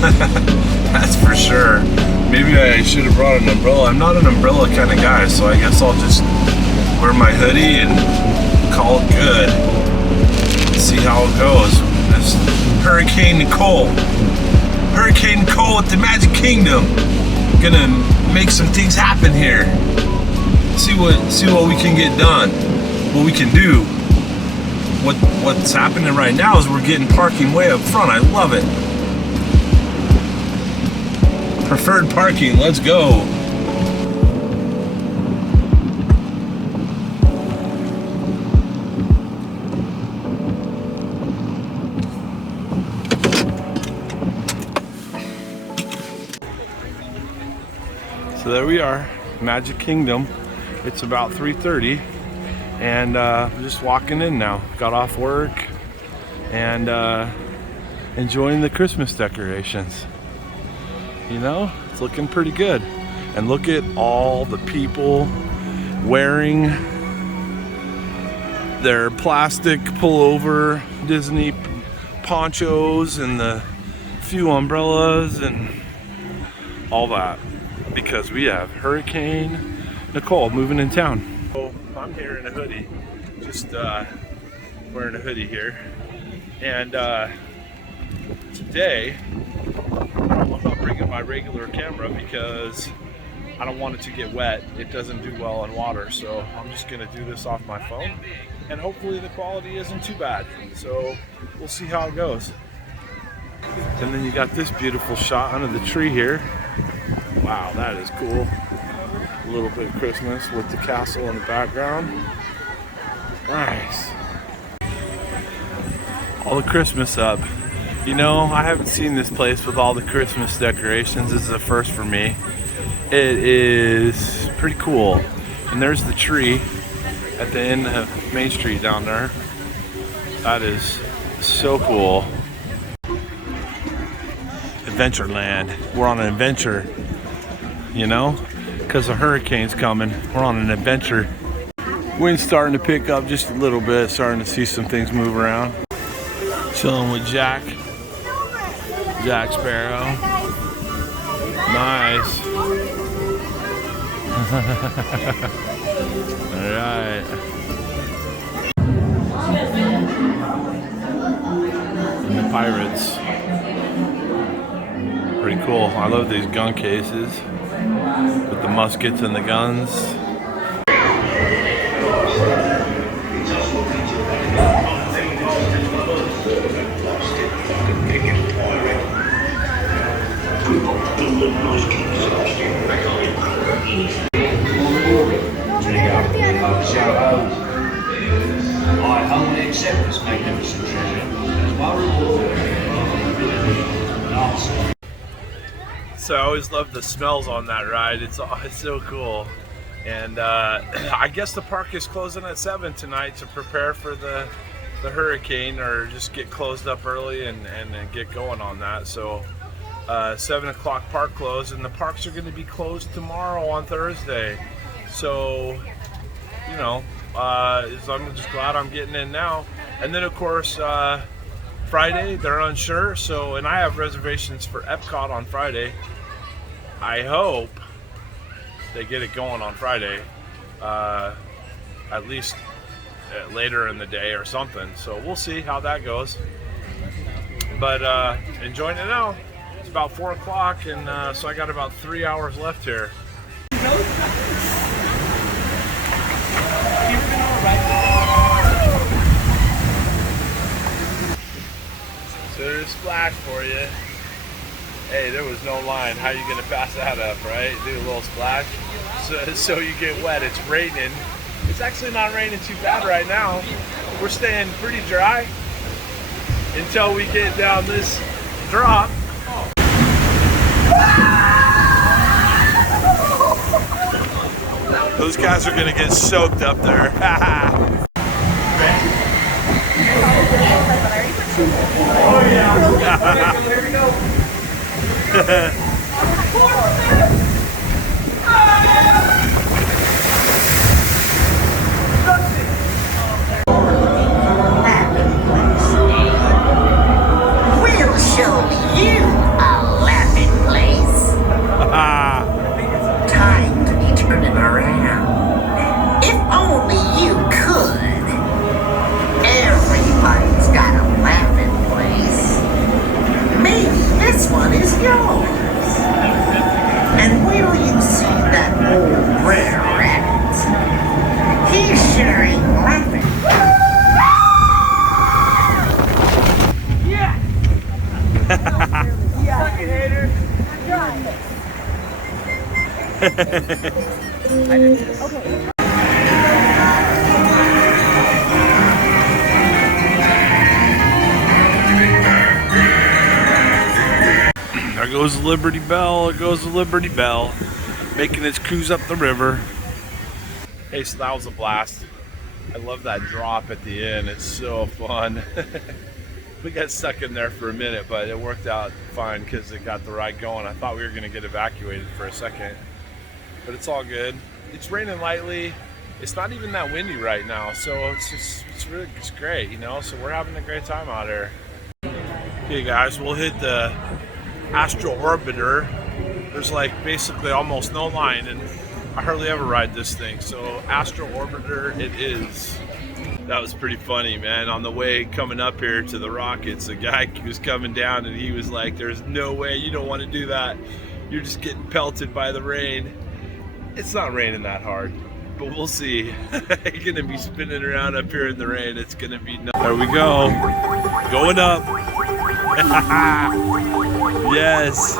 That's for sure. Maybe I should have brought an umbrella. I'm not an umbrella kind of guy, so I guess I'll just wear my hoodie and call it good. See how it goes. This Hurricane Nicole. Hurricane Nicole at the Magic Kingdom. Gonna make some things happen here. See what we can get done. What we can do. What's happening right now is we're getting parking way up front. I love it. Preferred parking, let's go. So there we are, Magic Kingdom. It's about 3:30 and I'm just walking in now. Got off work and enjoying the Christmas decorations. You know, it's looking pretty good. And look at all the people wearing their plastic pullover Disney ponchos and the few umbrellas and all that, because we have Hurricane Nicole moving in town. So I'm here in a hoodie, just wearing a hoodie here. And today, I'm not bringing my regular camera because I don't want it to get wet. It doesn't do well in water, so I'm just gonna do this off my phone, and hopefully the quality isn't too bad. So we'll see how it goes. And then you got this beautiful shot under the tree here. Wow, that is cool. A little bit of Christmas with the castle in the background. Nice. All the Christmas up. You know, I haven't seen this place with all the Christmas decorations. This is a first for me. It is pretty cool. And there's the tree at the end of Main Street down there. That is so cool. Adventureland. We're on an adventure, you know, because the hurricane's coming. We're on an adventure. Wind's starting to pick up just a little bit. Starting to see some things move around. Chilling with Jack Sparrow. Nice. All right. And the pirates. Pretty cool. I love these gun cases with the muskets and the guns. I humbly accept this magnificent treasure as my reward. So I always love the smells on that ride. It's so cool. And I guess the park is closing at 7 tonight to prepare for the hurricane, or just get closed up early and get going on that. So 7 o'clock park close, and the parks are going to be closed tomorrow on Thursday. So, you know, I'm just glad I'm getting in now. And then of course Friday they're unsure, so, and I have reservations for Epcot on Friday. I hope they get it going on Friday, at least later in the day or something. So we'll see how that goes. But enjoying it now. It's about 4 o'clock, and so I got about 3 hours left here. So there's a splash for you. Hey, there was no line. How are you gonna pass that up, right? Do a little splash so you get wet. It's raining. It's actually not raining too bad right now. We're staying pretty dry until we get down this drop. Those guys are gonna get soaked up there. Oh yeah. Here we go. We'll show you a old red rabbit. He sure ain't laughing. Yeah! Suck it, hater. I did this. Okay. There goes the Liberty Bell, there goes the Liberty Bell, making its cruise up the river. Hey, so that was a blast. I love that drop at the end, it's so fun. We got stuck in there for a minute, but it worked out fine because it got the ride going. I thought we were gonna get evacuated for a second, but it's all good. It's raining lightly. It's not even that windy right now, so it's great, you know, so we're having a great time out here. Okay guys, we'll hit the Astro Orboter. There's like basically almost no line, and I hardly ever ride this thing, so Astro Orboter it is. That was pretty funny, man. On the way coming up here to the rockets, a guy was coming down and he was like, there's no way, you don't want to do that. You're just getting pelted by the rain. It's not raining that hard, but we'll see. You're gonna be spinning around up here in the rain. It's gonna be nuts. There we go. Going up. Yes.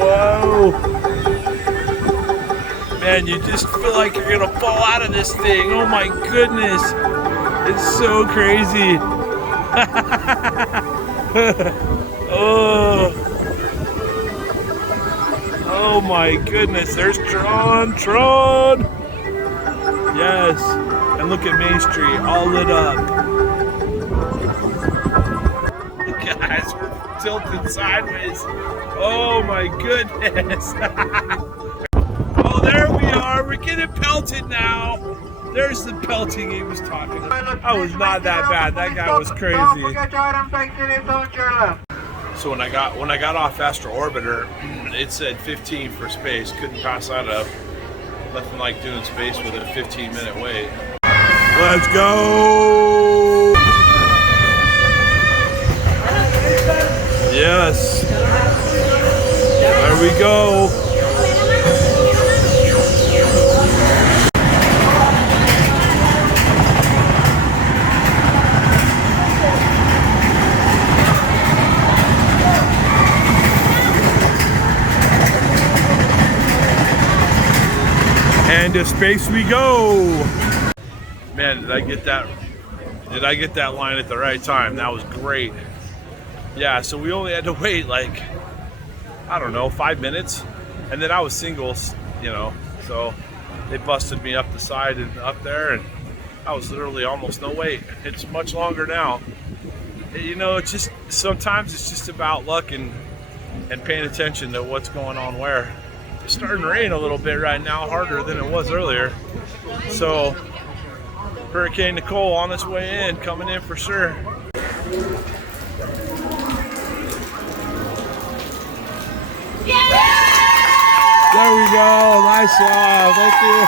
Whoa. Man, you just feel like you're gonna fall out of this thing. Oh my goodness. It's so crazy. Oh. Oh my goodness, there's Tron. Yes, and look at Main Street, all lit up. Guys, we're tilted sideways. Oh my goodness. Oh, there we are, we're getting pelted now. There's the pelting he was talking about. That was not that bad, that guy was crazy. So when I got off Astro Orboter, it said 15 for space. Couldn't pass that up. Nothing like doing space with a 15-minute wait. Let's go! Yes. There we go. And to space we go. Man, did I get that line at the right time? That was great. Yeah, so we only had to wait like, I don't know, 5 minutes. And then I was singles, you know, so they busted me up the side and up there, and I was literally almost no wait. It's much longer now. You know, it's just, sometimes it's just about luck and paying attention to what's going on where. It's starting to rain a little bit right now, harder than it was earlier. So Hurricane Nicole on its way in, coming in for sure. There we go, nice job, thank you.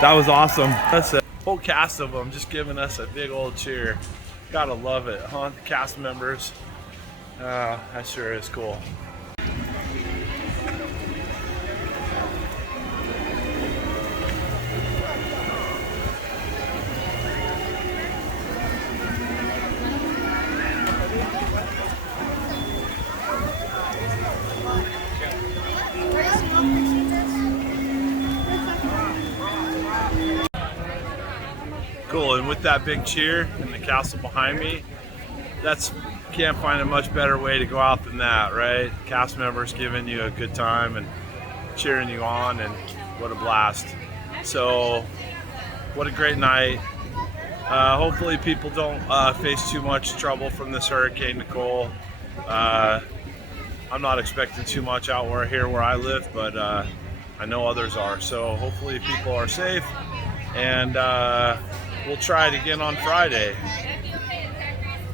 That was awesome. That's a whole cast of them just giving us a big old cheer. Gotta love it, huh? The cast members. That sure is cool. Cool, and with that big cheer and the castle behind me, can't find a much better way to go out than that, right? Cast members giving you a good time and cheering you on, and what a blast. So, what a great night. Hopefully people don't face too much trouble from this Hurricane Nicole. I'm not expecting too much out where I live, but I know others are. So hopefully people are safe, and we'll try it again on Friday.